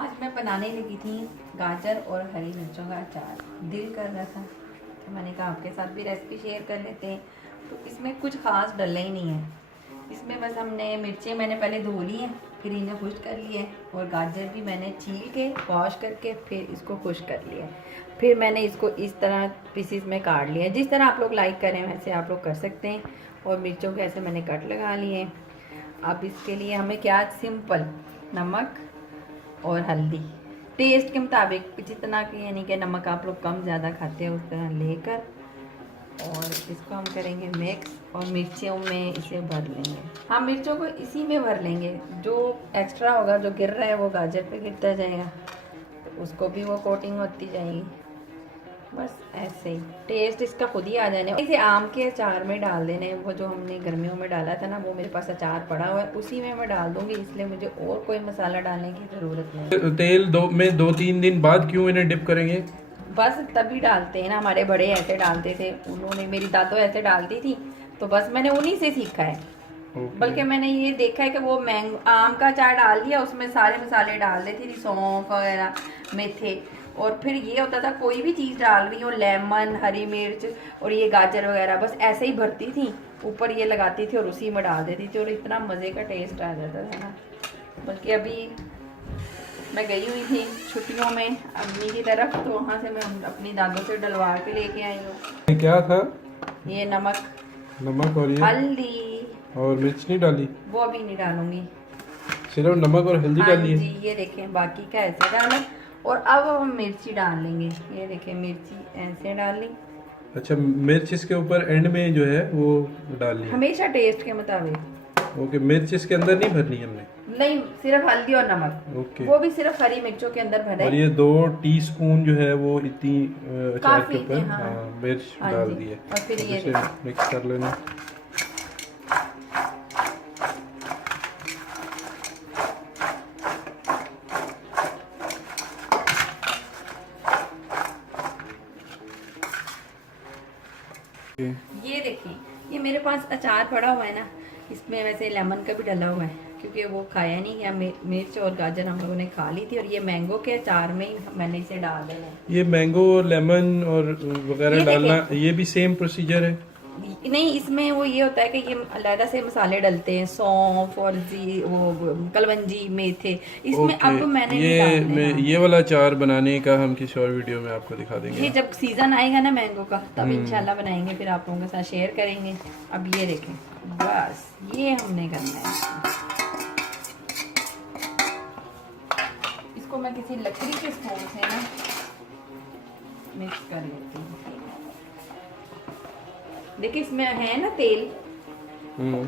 आज मैं बनाने लगी थी गाजर और हरी मिर्चों का अचार। दिल कर रहा था तो मैंने कहा आपके साथ भी रेसिपी शेयर कर लेते हैं। तो इसमें कुछ ख़ास डलना ही नहीं है। इसमें बस हमने मिर्चें मैंने पहले धो ली हैं, फिर इन्हें खुश्क कर लिए, और गाजर भी मैंने छील के वॉश करके फिर इसको खुश्क कर लिया। फिर मैंने इसको इस तरह पीसीस में काट लिया। जिस तरह आप लोग लाइक करें वैसे आप लोग कर सकते हैं। और मिर्चों के ऐसे मैंने कट लगा लिए। अब इसके लिए हमें क्या, सिंपल नमक और हल्दी टेस्ट के मुताबिक, जितना कि यानी कि नमक आप लोग कम ज़्यादा खाते हैं उस तरह लेकर, और इसको हम करेंगे मिक्स। और मिर्चियों में इसे भर लेंगे। हाँ, मिर्चों को इसी में भर लेंगे। जो एक्स्ट्रा होगा, जो गिर रहा है वो गाजर पे गिरता जाएगा, तो उसको भी वो कोटिंग होती जाएगी। बस ऐसे ही टेस्ट इसका खुद ही आ जाने। इसे आम के अचार में डाल देने। वो जो हमने गर्मियों में डाला था ना, वो मेरे पास अचार पड़ा हुआ है, उसी में मैं डाल दूंगी। इसलिए मुझे और कोई मसाला डालने की ज़रूरत नहीं। तेल में 2-3 दिन बाद क्यों इन्हें डिप करेंगे? बस तभी डालते हैं ना, हमारे बड़े ऐसे डालते थे, उन्होंने, मेरी दादो ऐसे डालती थी, तो बस मैंने उन्हीं से सीखा है। बल्कि मैंने ये देखा है कि वो मैंगो आम का अचार डाल दिया, उसमें सारे मसाले डाल देती थी, सौंफ वगैरह, मेथे, और फिर ये होता था कोई भी चीज़ डाल रही हो, लेमन, हरी मिर्च और ये गाजर वगैरह, बस ऐसे ही भरती थी, ऊपर ये लगाती थी और उसी में डाल देती थी, और इतना मज़े का टेस्ट आ जाता था ना। बल्कि अभी मैं गई हुई थी छुट्टियों में अम्मी की तरफ, तो वहाँ से मैं अपनी दादों से डलवा के लेके आई हूँ। क्या था? ये नमक, और ये हल्दी और मिर्च नहीं डाली? वो अभी नहीं डालूंगी, सिर्फ नमक और हल्दी हाँ डाली है? जी, ये देखें, बाकी का ऐसे डालें। और अब हम मिर्ची डाल लेंगे। ये देखें, मिर्ची ऐसे डाल ली। अच्छा, मिर्च इसके ऊपर एंड में जो है वो डालनी है? हमेशा टेस्ट के मुताबिक। ओके, मिर्च इसके अंदर नहीं भरनी हमने? नहीं, सिर्फ हल्दी और नमक। ओके, वो भी सिर्फ हरी मिर्चों के अंदर भरे। और ये 2 टीस्पून जो है वो इतनी अचार के ऊपर हाँ, मिर्च हाँ डाल जी। दी है। और फिर ये इसे मिक्स कर लेना। ये देखिए, ये मेरे पास अचार पड़ा हुआ है ना, इसमें वैसे लेमन का भी डला हुआ है, क्योंकि वो खाया नहीं गया। मिर्च और गाजर हम लोगों ने खा ली थी, और ये मैंगो के अचार में ही मैंने इसे डाल देना है। ये मैंगो और लेमन और वगैरह डालना, ये भी सेम प्रोसीजर है? नहीं, इसमें वो ये होता है कि ये अलग से मसाले डलते हैं, सौंफ और वो कलवंजी, मेथे, इसमें अब मैंने ये वाला अचार बनाने का हम किसी और वीडियो में आपको दिखा देंगे। ये जब सीजन आएगा ना मैंगो का, तब इंशाल्लाह बनाएंगे, फिर आप लोगों के साथ शेयर करेंगे। अब ये देखें, बस ये हमने करना है। इसको मैं किसी लकड़ी के स्पून से ना मिक्स कर लेती हूँ। देखिए, इसमें है ना तेल,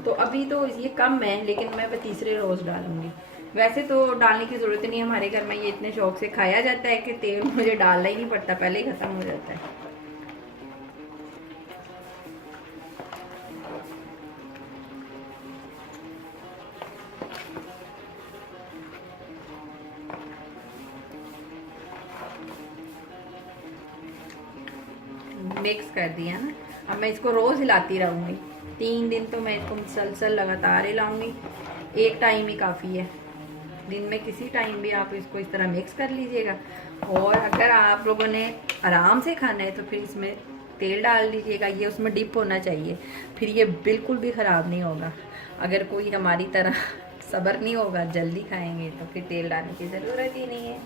तो अभी तो ये कम है, लेकिन मैं तीसरे रोज डालूंगी। वैसे तो डालने की जरूरत नहीं है, हमारे घर में ये इतने शौक से खाया जाता है कि तेल मुझे डालना ही नहीं पड़ता, पहले ही खत्म हो जाता है। मिक्स कर दिया ना। अब मैं इसको रोज हिलाती रहूंगी। 3 दिन तो मैं इसको मुसलसल लगातार हिलाऊंगी। एक टाइम ही काफ़ी है, दिन में किसी टाइम भी आप इसको इस तरह मिक्स कर लीजिएगा। और अगर आप लोगों ने आराम से खाना है तो फिर इसमें तेल डाल लीजिएगा। ये उसमें डिप होना चाहिए, फिर ये बिल्कुल भी ख़राब नहीं होगा। अगर कोई हमारी तरह सब्र नहीं होगा, जल्दी खाएंगे, तो फिर तेल डालने की ज़रूरत ही नहीं है।